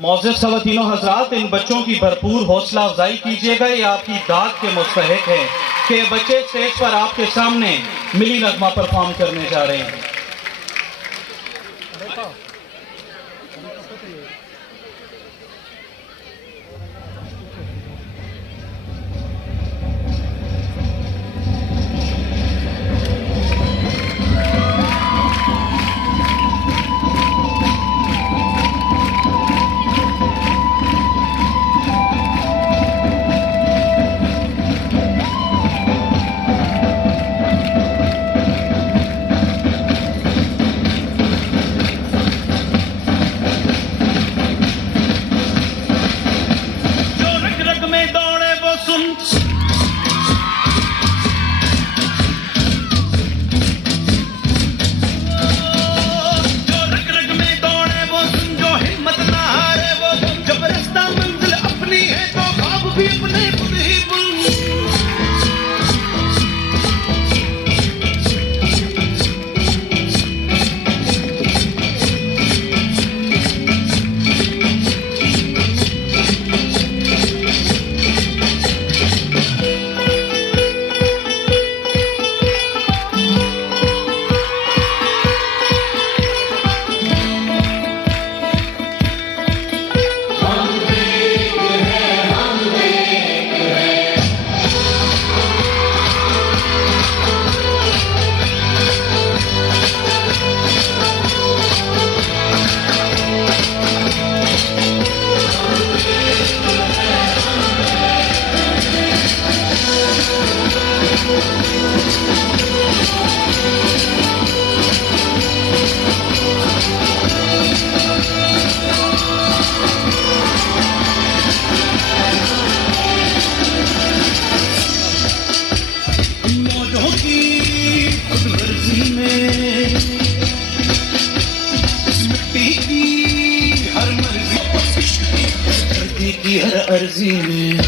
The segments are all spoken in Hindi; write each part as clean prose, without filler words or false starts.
मौजूद ख़वातीनो हज़रात, इन बच्चों की भरपूर हौसला अफजाई कीजिएगा। ये आपकी दाद के मुस्तहिक है कि बच्चे स्टेज पर आपके सामने मिली नगमा परफॉर्म करने जा रहे हैं। हर अर्जी में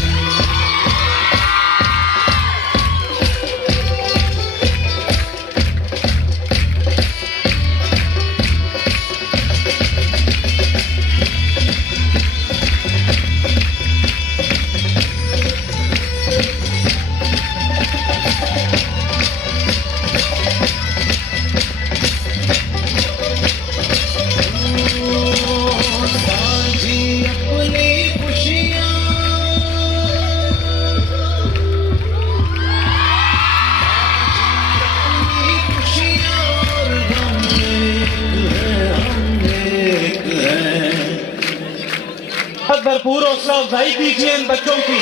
भरपूर हौसला अफजाई कीजिए इन बच्चों की,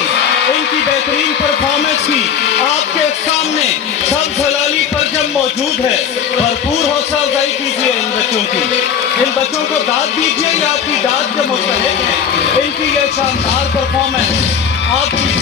इनकी बेहतरीन परफॉर्मेंस की। आपके सामने सब जलाली पर जब मौजूद है, भरपूर हौसला अफजाई कीजिए इन बच्चों की। इन बच्चों को दाद दीजिए, ये आपकी दाद के मुस्तहिक है। इनकी ये शानदार परफॉर्मेंस आपकी